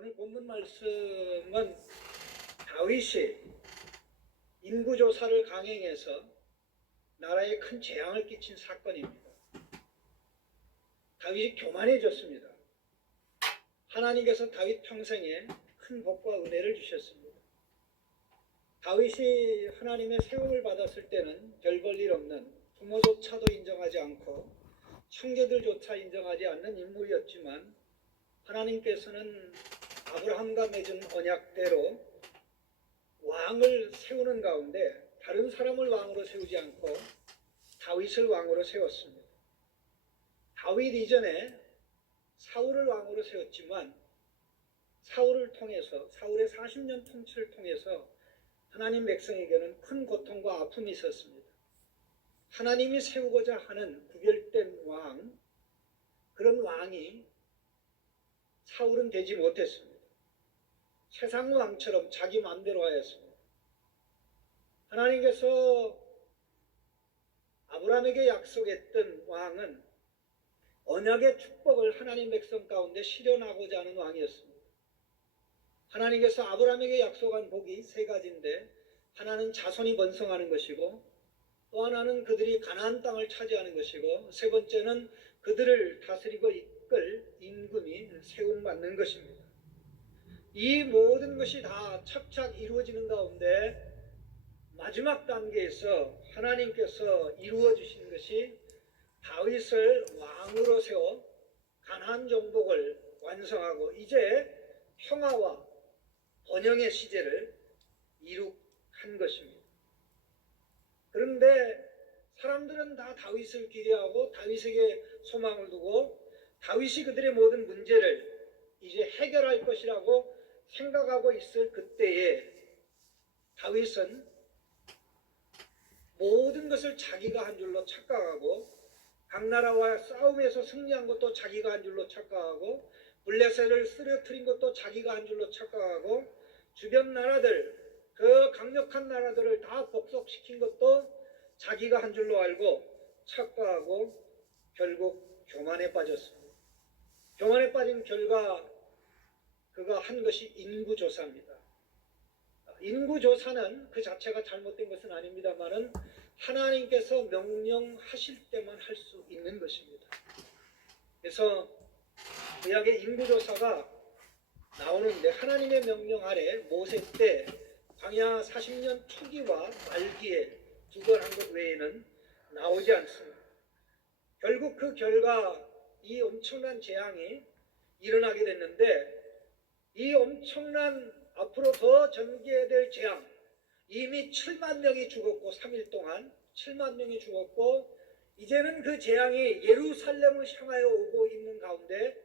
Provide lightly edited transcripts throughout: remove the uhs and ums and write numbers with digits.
오늘 본문 말씀은 다윗이 인구조사를 강행해서 나라에 큰 재앙을 끼친 사건입니다. 다윗이 교만해졌습니다. 하나님께서 다윗 평생에 큰 복과 은혜를 주셨습니다. 다윗이 하나님의 세움을 받았을 때는 별 볼 일 없는 부모조차도 인정하지 않고 형제들조차 인정하지 않는 인물이었지만 하나님께서는 아브라함과 맺은 언약대로 왕을 세우는 가운데 다른 사람을 왕으로 세우지 않고 다윗을 왕으로 세웠습니다. 다윗 이전에 사울을 왕으로 세웠지만 사울을 통해서 사울의 40년 통치를 통해서 하나님 백성에게는 큰 고통과 아픔이 있었습니다. 하나님이 세우고자 하는 구별된 왕, 그런 왕이 사울은 되지 못했습니다. 세상 왕처럼 자기 마음대로 하였습니다. 하나님께서 아브라함에게 약속했던 왕은 언약의 축복을 하나님 백성 가운데 실현하고자 하는 왕이었습니다. 하나님께서 아브라함에게 약속한 복이 세 가지인데 하나는 자손이 번성하는 것이고 또 하나는 그들이 가나안 땅을 차지하는 것이고 세 번째는 그들을 다스리고 이끌 임금이 세움받는 것입니다. 이 모든 것이 다 착착 이루어지는 가운데 마지막 단계에서 하나님께서 이루어 주신 것이 다윗을 왕으로 세워 가나안 정복을 완성하고 이제 평화와 번영의 시제를 이룩한 것입니다. 그런데 사람들은 다 다윗을 기대하고 다윗에게 소망을 두고 다윗이 그들의 모든 문제를 이제 해결할 것이라고 생각하고 있을 그때에 다윗은 모든 것을 자기가 한 줄로 착각하고 각 나라와 싸움에서 승리한 것도 자기가 한 줄로 착각하고 블레셋을 쓰러뜨린 것도 자기가 한 줄로 착각하고 주변 나라들, 그 강력한 나라들을 다 복속시킨 것도 자기가 한 줄로 알고 착각하고 결국 교만에 빠졌습니다. 교만에 빠진 결과 그가 한 것이 인구조사입니다. 인구조사는 그 자체가 잘못된 것은 아닙니다만은 하나님께서 명령하실 때만 할 수 있는 것입니다. 그래서 구약의 인구조사가 나오는데 하나님의 명령 아래 모세 때 광야 40년 초기와 말기에 두 번 한 것 외에는 나오지 않습니다. 결국 그 결과 이 엄청난 재앙이 일어나게 됐는데 이 엄청난 앞으로 더 전개될 재앙, 이미 7만 명이 죽었고 3일 동안 7만 명이 죽었고 이제는 그 재앙이 예루살렘을 향하여 오고 있는 가운데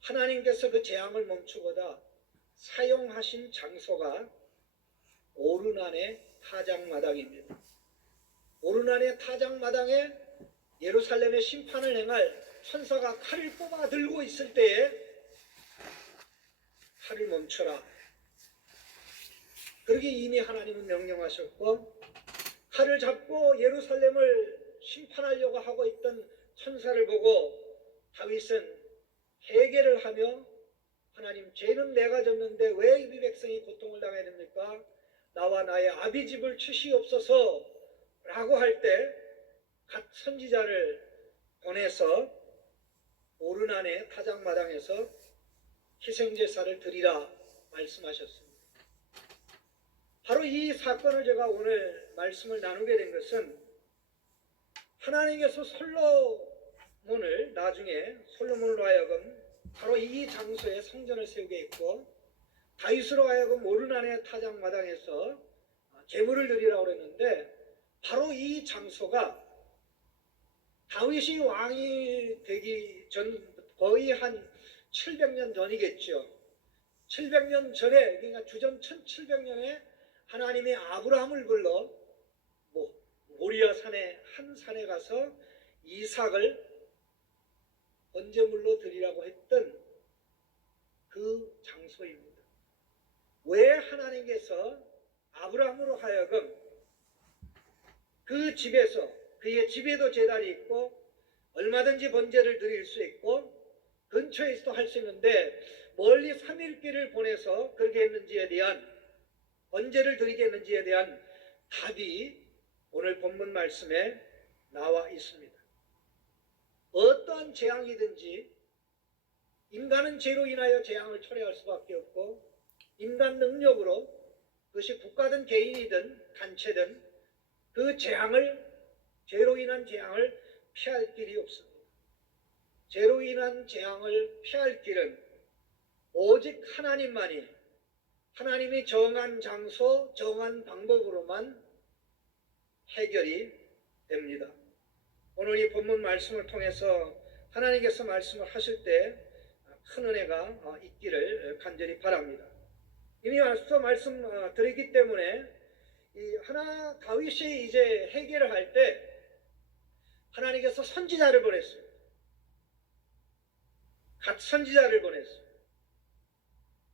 하나님께서 그 재앙을 멈추고자 사용하신 장소가 오르난의 타작마당입니다. 오르난의 타작마당에 예루살렘의 심판을 행할 천사가 칼을 뽑아 들고 있을 때에 칼을 멈춰라. 그러기 이미 하나님은 명령하셨고 칼을 잡고 예루살렘을 심판하려고 하고 있던 천사를 보고 다윗은 회개를 하며 하나님, 죄는 내가 졌는데 왜 이 백성이 고통을 당해야 됩니까? 나와 나의 아비 집을 치시옵소서 라고 할 때 갓 선지자를 보내서 오르난의 타작마당에서 희생제사를 드리라 말씀하셨습니다. 바로 이 사건을 제가 오늘 말씀을 나누게 된 것은 하나님께서 솔로몬을 나중에 솔로몬으로 하여금 바로 이 장소에 성전을 세우게 했고 다윗으로 하여금 오르난의 타작마당에서 제물을 드리라고 그랬는데 바로 이 장소가 다윗이 왕이 되기 전 거의 한 700년 전이겠죠. 700년 전에 그러니까 주전 1700년에 하나님이 아브라함을 불러 모리아 산의 한 산에 가서 이삭을 번제물로 드리라고 했던 그 장소입니다. 왜 하나님께서 아브라함으로 하여금 그 집에서 그의 집에도 제단이 있고 얼마든지 번제를 드릴 수 있고 근처에 있어도 할 수 있는데 멀리 3일길을 보내서 그렇게 했는지에 대한 언제를 드리게 했는지에 대한 답이 오늘 본문 말씀에 나와 있습니다. 어떠한 재앙이든지 인간은 죄로 인하여 재앙을 초래할 수밖에 없고 인간 능력으로 그것이 국가든 개인이든 단체든 그 죄로 인한 재앙을 피할 길이 없습니다. 죄로 인한 재앙을 피할 길은 오직 하나님만이 하나님이 정한 장소, 정한 방법으로만 해결이 됩니다. 오늘 이 본문 말씀을 통해서 하나님께서 말씀을 하실 때 큰 은혜가 있기를 간절히 바랍니다. 이미 앞서 말씀드렸기 때문에 다윗이 이제 해결을 할 때 하나님께서 선지자를 보냈어요. 갓 선지자를 보냈어요.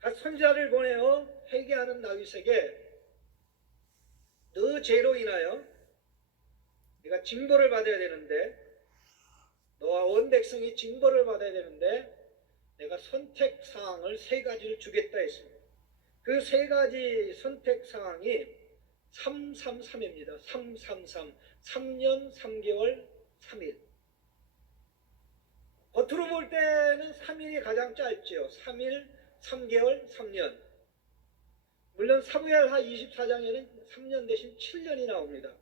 갓 선지자를 보내어 회개하는 다윗에게 너 죄로 인하여 네가 징벌을 받아야 되는데 너와 온 백성이 징벌을 받아야 되는데 내가 선택사항을 3가지를 주겠다 했습니다. 그 3가지 선택사항이 333입니다. 333. 3년 3개월 3일. 겉으로 볼 때는 3일이 가장 짧죠. 3일 3개월 3년. 물론 사무엘하 24장에는 3년 대신 7년이 나옵니다.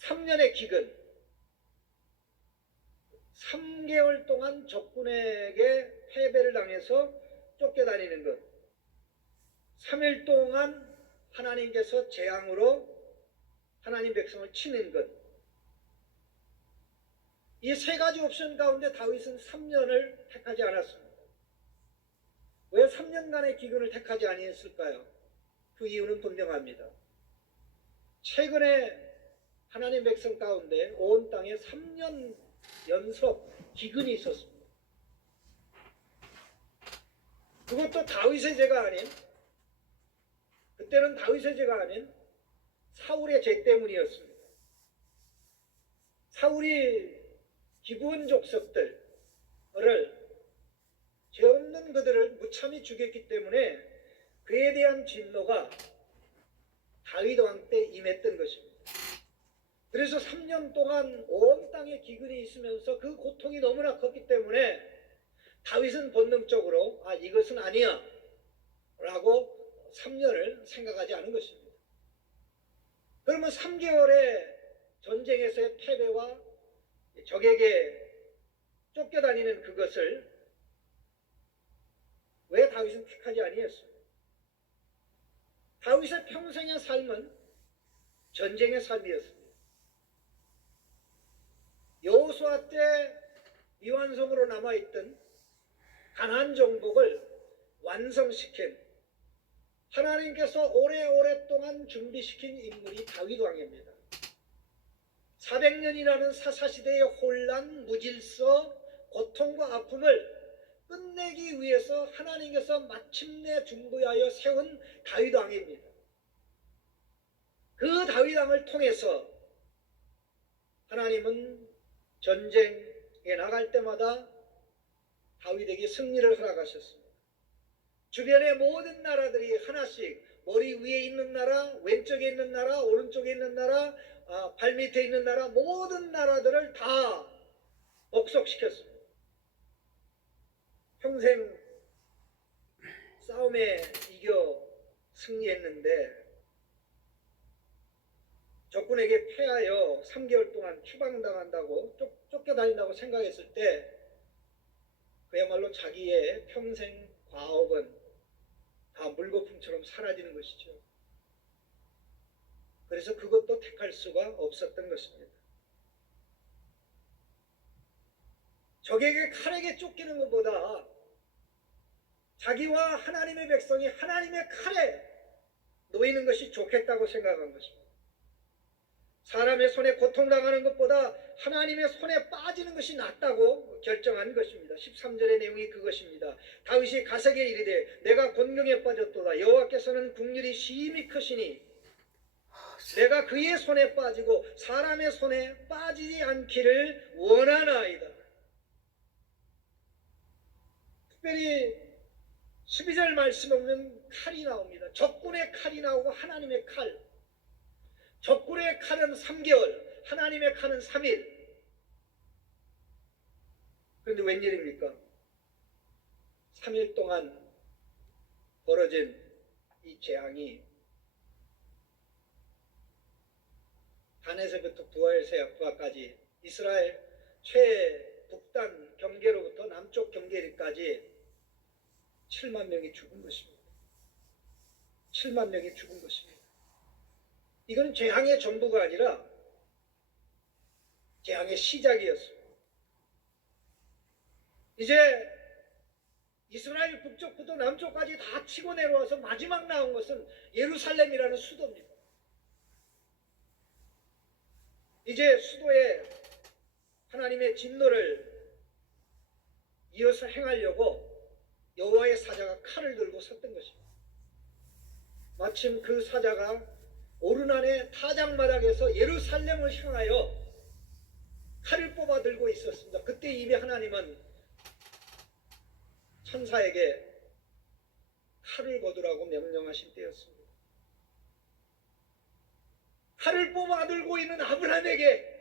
3년의 기근. 3개월 동안 적군에게 패배를 당해서 쫓겨다니는 것. 3일 동안 하나님께서 재앙으로 하나님 백성을 치는 것. 이 3가지 옵션 가운데 다윗은 3년을 택하지 않았습니다. 왜 3년간의 기근을 택하지 아니했을까요? 그 이유는 분명합니다. 최근에 하나님 백성 가운데 온 땅에 3년 연속 기근이 있었습니다. 그것도 다윗의 죄가 아닌, 그때는 다윗의 죄가 아닌 사울의 죄 때문이었습니다. 사울이 기브온 족속들을 죄 없는 그들을 무참히 죽였기 때문에 그에 대한 진노가 다윗 왕 때 임했던 것입니다. 그래서 3년 동안 온 땅에 기근이 있으면서 그 고통이 너무나 컸기 때문에 다윗은 본능적으로 이것은 아니야 라고 3년을 생각하지 않은 것입니다. 그러면 3개월의 전쟁에서의 패배와 적에게 쫓겨다니는 그것을 왜 다윗은 택하지 아니했습니까? 다윗의 평생의 삶은 전쟁의 삶이었습니다. 여호수아 때 미완성으로 남아있던 가나안 정복을 완성시킨 하나님께서 오랫동안 준비시킨 인물이 다윗 왕입니다. 400년이라는 사사시대의 혼란, 무질서, 고통과 아픔을 끝내기 위해서 하나님께서 마침내 준비하여 세운 다윗 왕입니다. 그 다윗 왕을 통해서 하나님은 전쟁에 나갈 때마다 다윗에게 승리를 허락하셨습니다. 주변의 모든 나라들이 하나씩 머리 위에 있는 나라, 왼쪽에 있는 나라, 오른쪽에 있는 나라, 발밑에 있는 나라, 모든 나라들을 다 복속시켰습니다. 평생 싸움에 이겨 승리했는데 적군에게 패하여 3개월 동안 추방당한다고 쫓겨다닌다고 생각했을 때 그야말로 자기의 평생 과업은 다 물거품처럼 사라지는 것이죠. 그래서 그것도 택할 수가 없었던 것입니다. 적에게 칼에게 쫓기는 것보다 자기와 하나님의 백성이 하나님의 칼에 놓이는 것이 좋겠다고 생각한 것입니다. 사람의 손에 고통당하는 것보다 하나님의 손에 빠지는 것이 낫다고 결정한 것입니다. 13절의 내용이 그것입니다. 다윗이 가세게 이르되 내가 곤경에 빠졌도다. 여호와께서는 긍휼이 심히 크시니 내가 그의 손에 빠지고 사람의 손에 빠지지 않기를 원하나이다. 특별히 12절 말씀에 보면 칼이 나옵니다. 적군의 칼이 나오고 하나님의 칼. 적군의 칼은 3개월, 하나님의 칼은 3일. 그런데 웬일입니까? 3일 동안 벌어진 이 재앙이 단에서부터 부하까지 이스라엘 최북단 경계로부터 남쪽 경계까지 7만 명이 죽은 것입니다. 7만 명이 죽은 것입니다. 이건 재앙의 전부가 아니라 재앙의 시작이었습니다. 이제 이스라엘 북쪽부터 남쪽까지 다 치고 내려와서 마지막 나온 것은 예루살렘이라는 수도입니다. 이제 수도에 하나님의 진노를 이어서 행하려고 여호와의 사자가 칼을 들고 섰던 것입니다. 마침 그 사자가 오르난의 타작마당에서 예루살렘을 향하여 칼을 뽑아 들고 있었습니다. 그때 이미 하나님은 천사에게 칼을 거두라고 명령하신 때였습니다. 칼을 뽑아 들고 있는 아브라함에게,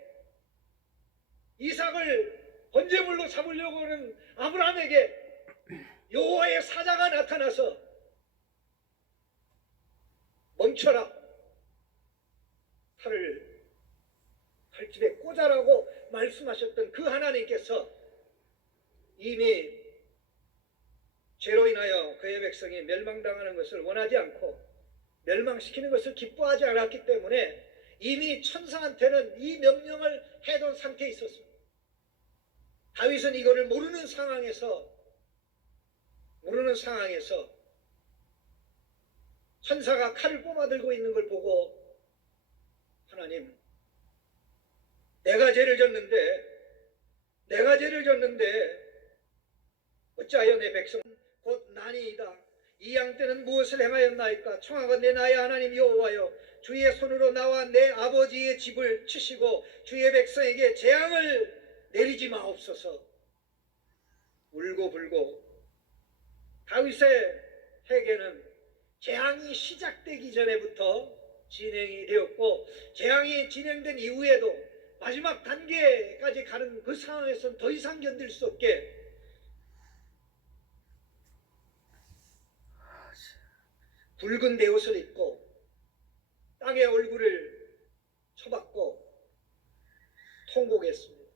이삭을 번제물로 잡으려고 하는 아브라함에게 여호와의 사자가 나타나서 멈춰라, 칼을 칼집에 꽂아라고 말씀하셨던 그 하나님께서 이미 죄로 인하여 그의 백성이 멸망당하는 것을 원하지 않고 멸망시키는 것을 기뻐하지 않았기 때문에 이미 천사한테는 이 명령을 해둔 상태에 있었습니다. 다윗은 이거를 모르는 상황에서 천사가 칼을 뽑아들고 있는 걸 보고, 하나님, 내가 죄를 졌는데 어찌하여 내 백성 곧 난이이다. 이 양 때는 무엇을 행하였나이까? 청하건대 나의 하나님 여호와여, 주의 손으로 나와 내 아버지의 집을 치시고 주의 백성에게 재앙을 내리지 마옵소서. 울고불고 다윗의 회개는 재앙이 시작되기 전에부터 진행이 되었고, 재앙이 진행된 이후에도 마지막 단계까지 가는 그 상황에서는 더 이상 견딜 수 없게 붉은 베옷을 입고 땅에 얼굴을 쳐박고 통곡했습니다.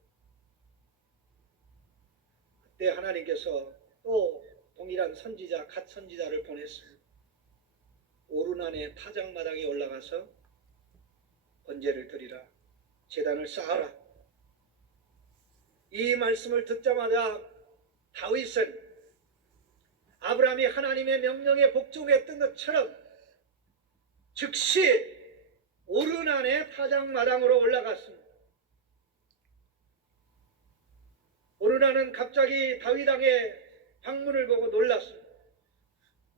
그때 하나님께서 또 동일한 선지자, 갓 선지자를 보냈습니다. 오르난의 타작마당에 올라가서 번제를 드리라, 제단을 쌓아라. 이 말씀을 듣자마자 다윗은 아브라함이 하나님의 명령에 복종했던 것처럼 즉시 오르난의 타작마당으로 올라갔습니다. 오르난은 갑자기 다윗 왕의 방문을 보고 놀랐습니다.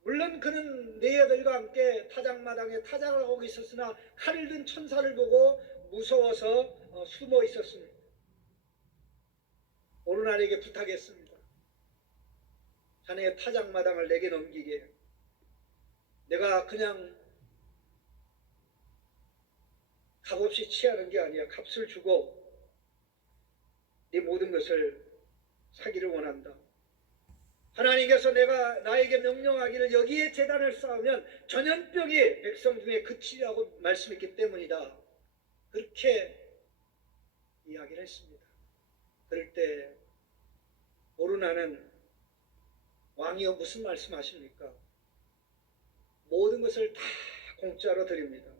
물론 그는 네 아들과 함께 타작마당에 타작을 하고 있었으나 칼을 든 천사를 보고 무서워서 숨어 있었습니다. 오르난에게 부탁했습니다. 자네의 타작마당을 내게 넘기게. 내가 그냥 값없이 취하는 게 아니야. 값을 주고 네 모든 것을 사기를 원한다. 하나님께서 나에게 명령하기를 여기에 제단을 쌓으면 전염병이 백성 중에 그치라고 말씀했기 때문이다. 그렇게 이야기를 했습니다. 그럴 때 오르나는 왕이여 무슨 말씀하십니까? 모든 것을 다 공짜로 드립니다.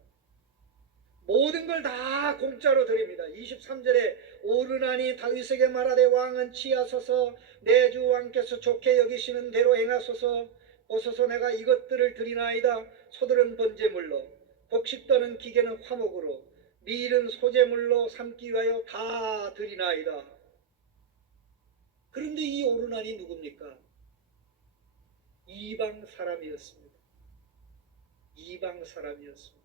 모든 걸 다 공짜로 드립니다. 23절에 오르나니 다윗에게 말하되 왕은 치하소서 내 주 왕께서 좋게 여기시는 대로 행하소서. 보소서 내가 이것들을 드리나이다. 소들은 번제물로, 곡식 떠는 기계는 화목으로, 밀은 소제물로 삼기 위하여 다 드리나이다. 그런데 이 오르나니 누굽니까? 이방 사람이었습니다. 이방 사람이었습니다.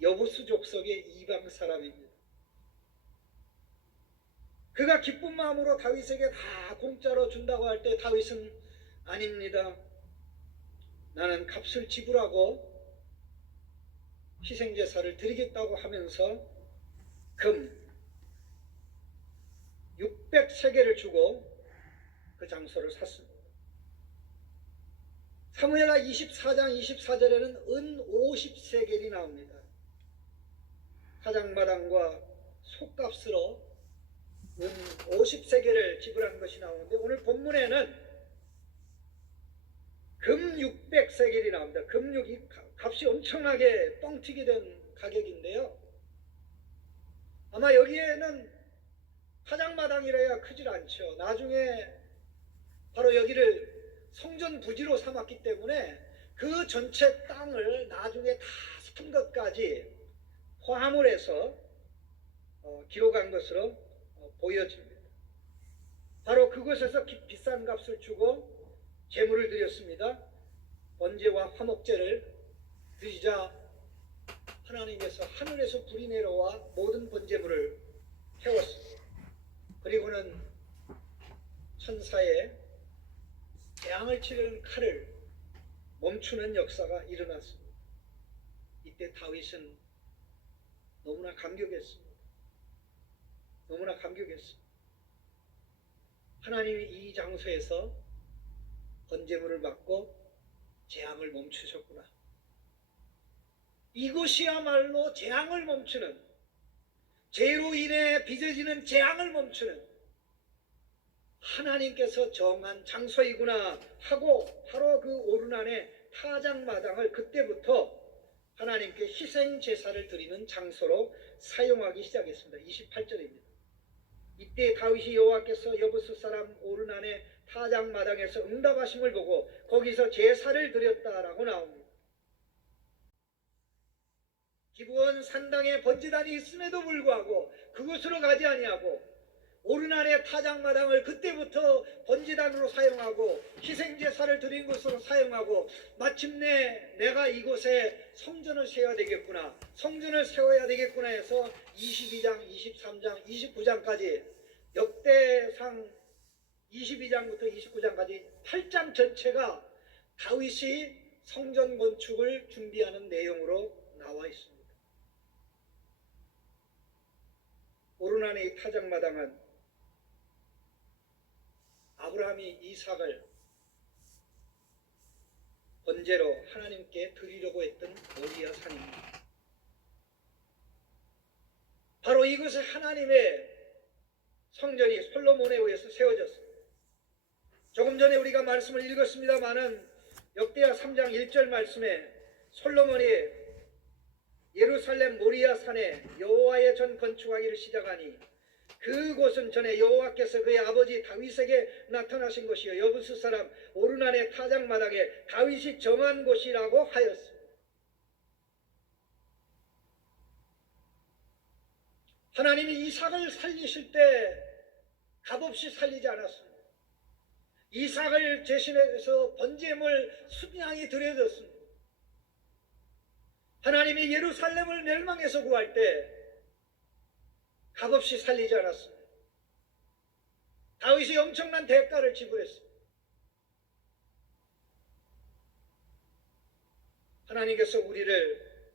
여부수 족속의 이방 사람입니다. 그가 기쁜 마음으로 다윗에게 다 공짜로 준다고 할 때 다윗은 아닙니다. 나는 값을 지불하고 희생제사를 드리겠다고 하면서 금 600세겔을 주고 그 장소를 샀습니다. 사무엘하 24장 24절에는 은 50세겔이 나옵니다. 타작마당과 속값으로 은 50세겔을 지불한 것이 나오는데 오늘 본문에는 금 600세겔이 나옵니다. 금육이 값이 엄청나게 뻥튀기 된 가격인데요. 아마 여기에는 타작마당이라야 크질 않죠. 나중에 바로 여기를 성전 부지로 삼았기 때문에 그 전체 땅을 나중에 다 산 것까지 포함을 해서 기록한 것으로 보여집니다. 바로 그곳에서 비싼 값을 주고 제물을 드렸습니다. 번제와 화목제를 드리자 하나님께서 하늘에서 불이 내려와 모든 번제물을 태웠습니다. 그리고는 천사의 재앙을 치르는 칼을 멈추는 역사가 일어났습니다. 이때 다윗은 너무나 감격했습니다. 너무나 감격했습니다. 하나님이 이 장소에서 번제물을 받고 재앙을 멈추셨구나. 이곳이야말로 재앙을 멈추는, 죄로 인해 빚어지는 재앙을 멈추는 하나님께서 정한 장소이구나 하고 바로 그 오르난의 타작마당을 그때부터 하나님께 희생 제사를 드리는 장소로 사용하기 시작했습니다. 28절입니다. 이때 다윗이 여호와께서 여부스 사람 오르난의 타작마당에서 응답하심을 보고 거기서 제사를 드렸다라고 나옵니다. 기브온 산당에 번제단이 있음에도 불구하고 그곳으로 가지 아니하고 오르난의 타작마당을 그때부터 번제단으로 사용하고 희생제사를 드린 곳으로 사용하고 마침내 내가 이곳에 성전을 세워야 되겠구나, 성전을 세워야 되겠구나 해서 22장, 23장, 29장까지 역대상 22장부터 29장까지 8장 전체가 다윗이 성전 건축을 준비하는 내용으로 나와 있습니다. 오르난의 타작마당은 아브라함이 이삭을 번제로 하나님께 드리려고 했던 모리아 산입니다. 바로 이곳에 하나님의 성전이 솔로몬에 의해서 세워졌습니다. 조금 전에 우리가 말씀을 읽었습니다마는 역대하 3장 1절 말씀에 솔로몬이 예루살렘 모리아 산에 여호와의 전 건축하기를 시작하니 그곳은 전에 여호와께서 그의 아버지 다윗에게 나타나신 곳이요 여부스 사람 오르난의 타작마당에 다윗이 정한 곳이라고 하였습니다. 하나님이 이삭을 살리실 때 값없이 살리지 않았습니다. 이삭을 대신해서 번제물 순양이 드려졌습니다. 하나님이 예루살렘을 멸망해서 구할 때 값없이 살리지 않았습니다. 다윗이 엄청난 대가를 지불했습니다. 하나님께서 우리를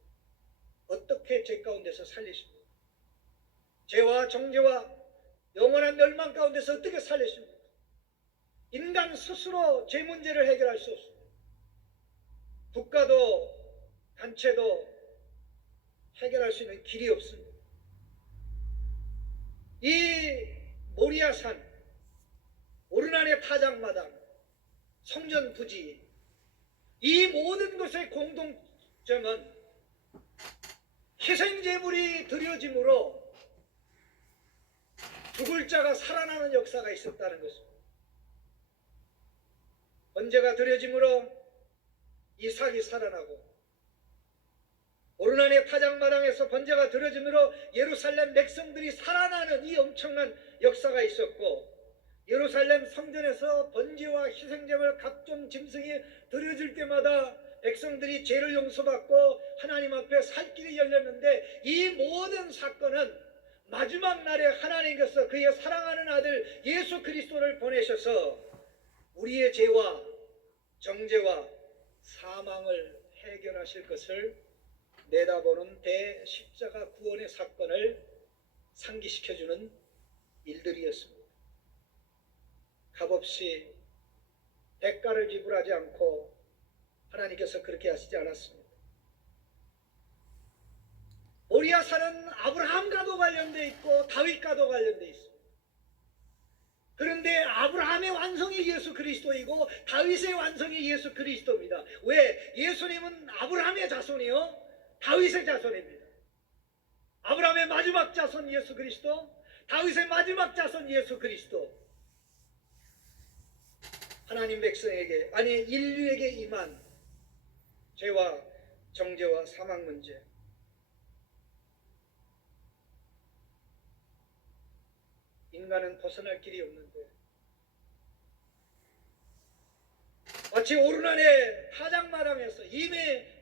어떻게 죄 가운데서 살리십니까? 죄와 정죄와 영원한 멸망 가운데서 어떻게 살리십니까? 인간 스스로 죄 문제를 해결할 수 없습니다. 국가도 단체도 해결할 수 있는 길이 없습니다. 이 모리아산, 오르난의 타작마당, 성전 부지, 이 모든 것의 공통점은 희생제물이 드려짐으로 죽을 자가 살아나는 역사가 있었다는 것입니다. 번제가 드려짐으로 이삭이 살아나고 오르난의 타작마당에서 번제가 드려짐으로 예루살렘 백성들이 살아나는 이 엄청난 역사가 있었고 예루살렘 성전에서 번제와 희생제물 각종 짐승이 드려질 때마다 백성들이 죄를 용서받고 하나님 앞에 살 길이 열렸는데 이 모든 사건은 마지막 날에 하나님께서 그의 사랑하는 아들 예수 그리스도를 보내셔서 우리의 죄와 정죄와 사망을 해결하실 것을 내다보는 대십자가 구원의 사건을 상기시켜주는 일들이었습니다. 값없이 대가를 지불하지 않고 하나님께서 그렇게 하시지 않았습니다. 모리아산은 아브라함과도 관련되어 있고 다윗과도 관련되어 있습니다. 그런데 아브라함의 완성이 예수 그리스도이고 다윗의 완성이 예수 그리스도입니다. 왜? 예수님은 아브라함의 자손이요 다윗의 자손입니다. 아브라함의 마지막 자손 예수 그리스도, 다윗의 마지막 자손 예수 그리스도. 하나님 백성에게, 아니 인류에게 임한 죄와 정죄와 사망 문제, 인간은 벗어날 길이 없는데 마치 오르난의 타작마당에서 이미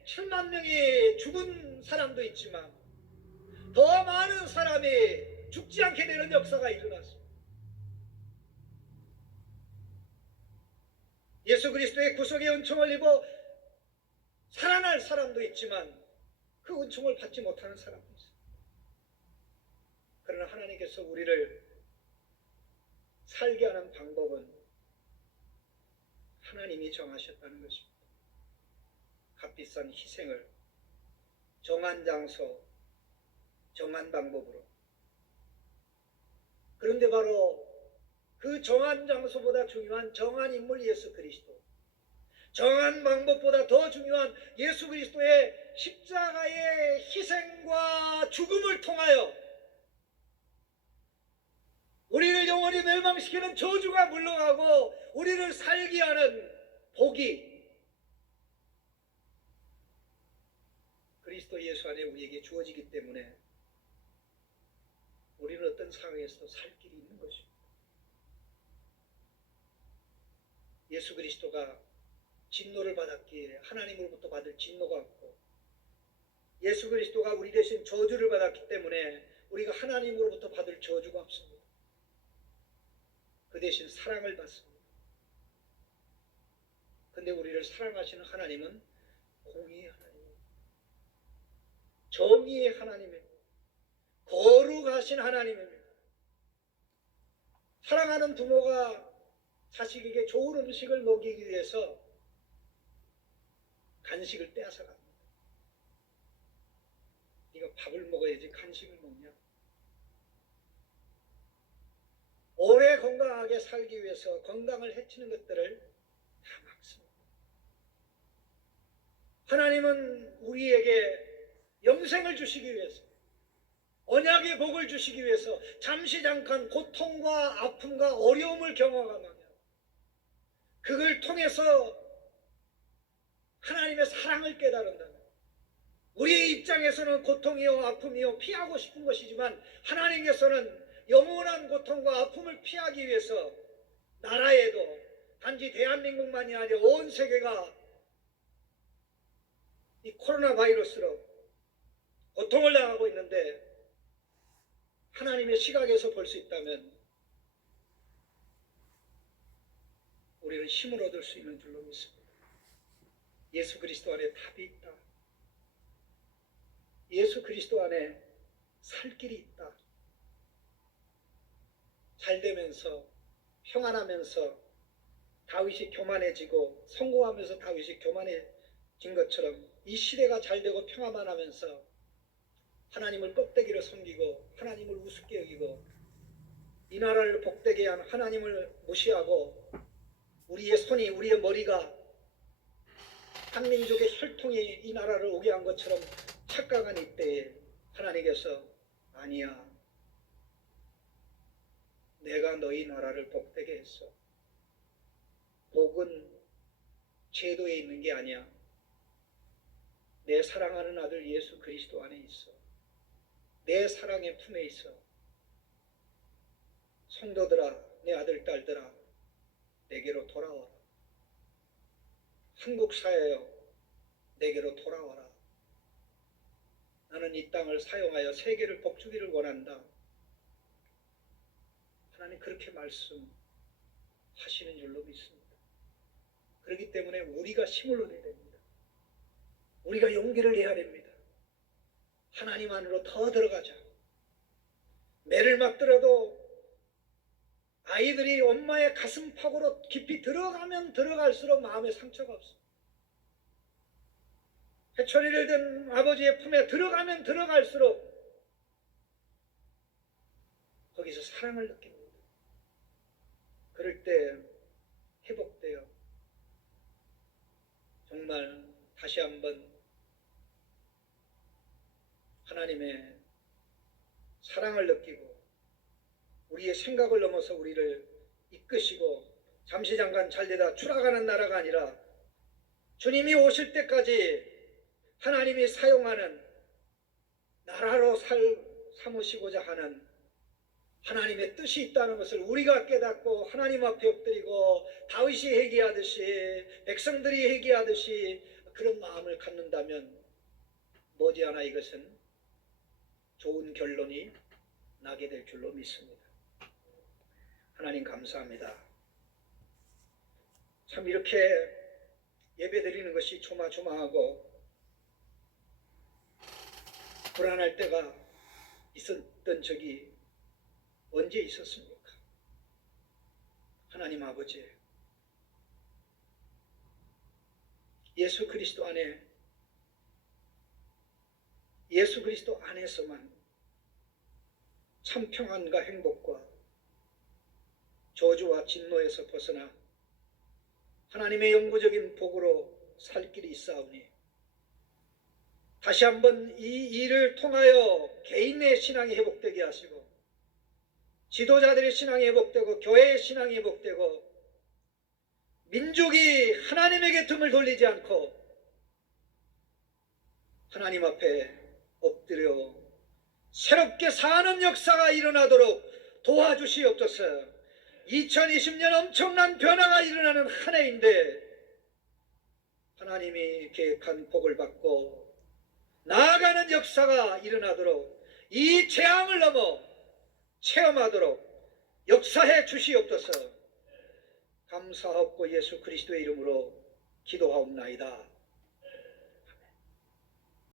7만 명이 죽은 사람도 있지만 더 많은 사람이 죽지 않게 되는 역사가 일어났습니다. 예수 그리스도의 구속의 은총을 입어 살아날 사람도 있지만 그 은총을 받지 못하는 사람도 있습니다. 그러나 하나님께서 우리를 살게 하는 방법은 하나님이 정하셨다는 것입니다. 값비싼 희생을 정한 장소, 정한 방법으로. 그런데 바로 그 정한 장소보다 중요한 정한 인물 예수 그리스도, 정한 방법보다 더 중요한 예수 그리스도의 십자가의 희생과 죽음을 통하여 우리를 영원히 멸망시키는 저주가 물러가고 우리를 살게 하는 복이 그리스도 예수 안에 우리에게 주어지기 때문에 우리는 어떤 상황에서도 살 길이 있는 것입니다. 예수 그리스도가 진노를 받았기에 하나님으로부터 받을 진노가 없고, 예수 그리스도가 우리 대신 저주를 받았기 때문에 우리가 하나님으로부터 받을 저주가 없습니다. 그 대신 사랑을 받습니다. 근데 우리를 사랑하시는 하나님은 공의의 하나님입니다. 정의의 하나님입니다. 거룩하신 하나님입니다. 사랑하는 부모가 자식에게 좋은 음식을 먹이기 위해서 간식을 빼앗아 갑니다. 네가 밥을 먹어야지 간식을 먹냐? 오래 건강하게 살기 위해서 건강을 해치는 것들을 다 막습니다. 하나님은 우리에게 영생을 주시기 위해서, 언약의 복을 주시기 위해서 잠시 잠깐 고통과 아픔과 어려움을 경험하며 그걸 통해서 하나님의 사랑을 깨달은다면, 우리의 입장에서는 고통이요 아픔이요 피하고 싶은 것이지만 하나님께서는 영원한 고통과 아픔을 피하기 위해서 나라에도 단지 대한민국만이 아니라 온 세계가 이 코로나 바이러스로 고통을 당하고 있는데 하나님의 시각에서 볼 수 있다면 우리는 힘을 얻을 수 있는 줄로 믿습니다. 예수 그리스도 안에 답이 있다. 예수 그리스도 안에 살 길이 있다. 잘되면서 평안하면서 다윗이 교만해지고 성공하면서 다윗이 교만해진 것처럼 이 시대가 잘되고 평안만 하면서 하나님을 껍데기로 섬기고 하나님을 우습게 여기고 이 나라를 복되게 한 하나님을 무시하고 우리의 손이, 우리의 머리가 한 민족의 혈통이 이 나라를 오게 한 것처럼 착각한 이때에 하나님께서 아니야, 내가 너희 나라를 복되게 했어. 복은 제도에 있는 게 아니야. 내 사랑하는 아들 예수 그리스도 안에 있어. 내 사랑의 품에 있어. 성도들아, 내 아들 딸들아, 내게로 돌아와라. 한국 사회여, 내게로 돌아와라. 나는 이 땅을 사용하여 세계를 복주기를 원한다. 하나님 그렇게 말씀하시는 줄로 믿습니다. 그렇기 때문에 우리가 힘을 얻어야 됩니다. 우리가 용기를 내야 됩니다. 하나님 안으로 더 들어가자. 매를 맞더라도 아이들이 엄마의 가슴팍으로 깊이 들어가면 들어갈수록 마음에 상처가 없습니다. 해초리를 든 아버지의 품에 들어가면 들어갈수록 거기서 사랑을 느낍니다. 그럴 때 회복되어 정말 다시 한번 하나님의 사랑을 느끼고 우리의 생각을 넘어서 우리를 이끄시고 잠시 잠깐 잘되다 추락하는 나라가 아니라 주님이 오실 때까지 하나님이 사용하는 나라로 삼으시고자 하는 하나님의 뜻이 있다는 것을 우리가 깨닫고 하나님 앞에 엎드리고 다윗이 회개하듯이 백성들이 회개하듯이 그런 마음을 갖는다면 머지않아 이것은 좋은 결론이 나게 될 줄로 믿습니다. 하나님 감사합니다. 참 이렇게 예배드리는 것이 조마조마하고 불안할 때가 있었던 적이 언제 있었습니까? 하나님 아버지, 예수 그리스도 안에서만 참 평안과 행복과 저주와 진노에서 벗어나 하나님의 영구적인 복으로 살 길이 있사오니 다시 한번 이 일을 통하여 개인의 신앙이 회복되게 하시고 지도자들의 신앙이 회복되고 교회의 신앙이 회복되고 민족이 하나님에게 등을 돌리지 않고 하나님 앞에 엎드려 새롭게 사는 역사가 일어나도록 도와주시옵소서. 2020년 엄청난 변화가 일어나는 한 해인데 하나님이 계획한 복을 받고 나아가는 역사가 일어나도록 이 재앙을 넘어 체험하도록 역사해 주시옵소서. 감사하옵고 예수 그리스도의 이름으로 기도하옵나이다.